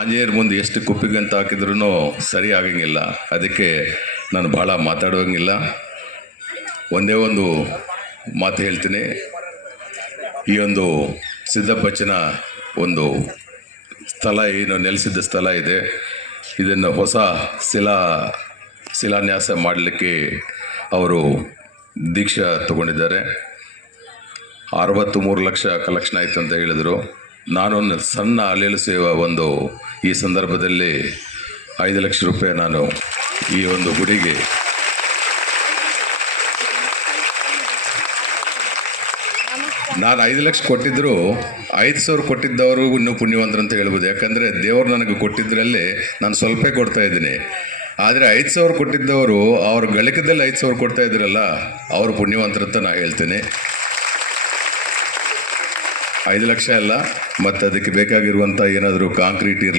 ಆಂಜನೇಯರ ಮುಂದೆ ಎಷ್ಟು ಕುಪ್ಪಿಗಂತ ಹಾಕಿದ್ರೂ ಸರಿ ಆಗಂಗಿಲ್ಲ. ಅದಕ್ಕೆ ನಾನು ಭಾಳ ಮಾತಾಡುವಂಗಿಲ್ಲ. ಒಂದೇ ಒಂದು ಮಾತು ಹೇಳ್ತೀನಿ. ಈ ಒಂದು ಸಿದ್ದಪ್ಪಚ್ಚನ ಒಂದು ಸ್ಥಳ ಏನು ನೆಲೆಸಿದ್ದ ಸ್ಥಳ ಇದೆ, ಇದನ್ನು ಹೊಸ ಶಿಲಾನ್ಯಾಸ ಮಾಡಲಿಕ್ಕೆ ಅವರು ದೀಕ್ಷಾ ತಗೊಂಡಿದ್ದಾರೆ. 63 ಲಕ್ಷ ಕಲೆಕ್ಷನ್ ಆಯಿತು ಅಂತ ಹೇಳಿದರು. ನಾನೊಂದು ಸಣ್ಣ ಅಲೆಲು ಸೇವಾ ಒಂದು ಈ ಸಂದರ್ಭದಲ್ಲಿ 5 ಲಕ್ಷ ರೂಪಾಯಿ ನಾನು ಈ ಒಂದು ಗುಡಿಗೆ ನಾನು 5 ಲಕ್ಷ ಕೊಟ್ಟಿದ್ದರು 5,000 ಕೊಟ್ಟಿದ್ದವರು ಇನ್ನೂ ಪುಣ್ಯವಂತರು ಅಂತ ಹೇಳ್ಬೋದು. ಯಾಕಂದರೆ ದೇವರು ನನಗೆ ಕೊಟ್ಟಿದ್ದರಲ್ಲಿ ನಾನು ಸ್ವಲ್ಪ ಕೊಡ್ತಾ ಇದ್ದೀನಿ. ಆದರೆ 5,000 ಕೊಟ್ಟಿದ್ದವರು ಅವ್ರ ಗಳಿಕದಲ್ಲಿ 5,000 ಕೊಡ್ತಾ ಇದ್ರಲ್ಲ, ಅವರು ಪುಣ್ಯವಂತರಂತ ನಾನು ಹೇಳ್ತೀನಿ. 5 ಲಕ್ಷ ಅಲ್ಲ, ಮತ್ತು ಅದಕ್ಕೆ ಬೇಕಾಗಿರುವಂಥ ಏನಾದರೂ ಕಾಂಕ್ರೀಟ್ ಇರಲಿ,